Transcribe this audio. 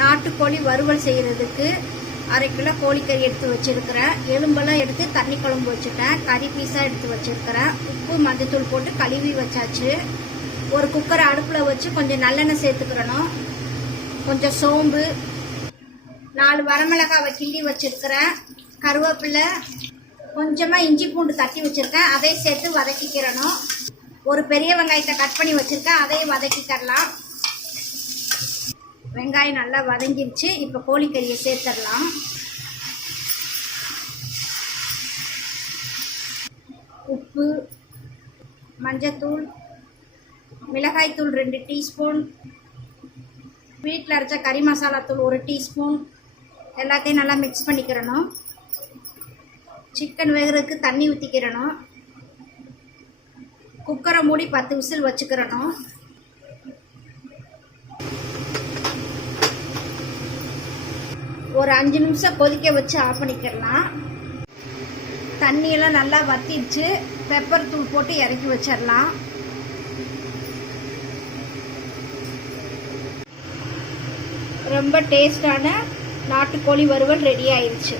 நாட்டுக்கோழி வறுவல் செய்கிறதுக்கு அரை கிலோ கோழிக்கறி எடுத்து வச்சுருக்கிறேன். எலும்பெல்லாம் எடுத்து தண்ணி குழம்பு வச்சுட்டேன். கறி பீஸாக எடுத்து வச்சுருக்கிறேன். உப்பு மஞ்சத்தூள் போட்டு கழுவி வச்சாச்சு. ஒரு குக்கரை அடுப்பில் வச்சு கொஞ்சம் நல்லெண்ணெய் சேர்த்துக்கிறணும். கொஞ்சம் சோம்பு நாலு வரமிளகாவை கிள்ளி வச்சுருக்கிறேன். கருவேப்பிலை கொஞ்சமாக இஞ்சி பூண்டு தட்டி வச்சுருக்கேன். அதையும் சேர்த்து வதக்கிக்கிறணும். ஒரு பெரிய வெங்காயத்தை கட் பண்ணி வச்சுருக்கேன். அதையும் வதக்கிக்கிறலாம். வெங்காயம் நல்லா வதங்கிருச்சு இப்போ கோழிக்கறியை சேர்த்துடலாம். உப்பு மஞ்சத்தூள் மிளகாய்த்தூள் ரெண்டு டீஸ்பூன். வீட்டில் அரைச்ச கறி மசாலா தூள் ஒரு டீஸ்பூன். எல்லாத்தையும் நல்லா மிக்ஸ் பண்ணிக்கிறணும். சிக்கன் வேகிறதுக்கு தண்ணி ஊற்றிக்கிறணும் குக்கரை மூடி பத்து விசில் வச்சுக்கிறணும். ஒரு அஞ்சு நிமிஷம் கொதிக்க வச்சு ஆஃப் பண்ணிக்கிறலாம். தண்ணியெல்லாம் நல்லா வத்திடுச்சு. பெப்பர் தூள் போட்டு இறக்கி வச்சிடலாம் ரொம்ப டேஸ்டான நாட்டுக்கோழி வறுவல் ரெடி ஆயிடுச்சு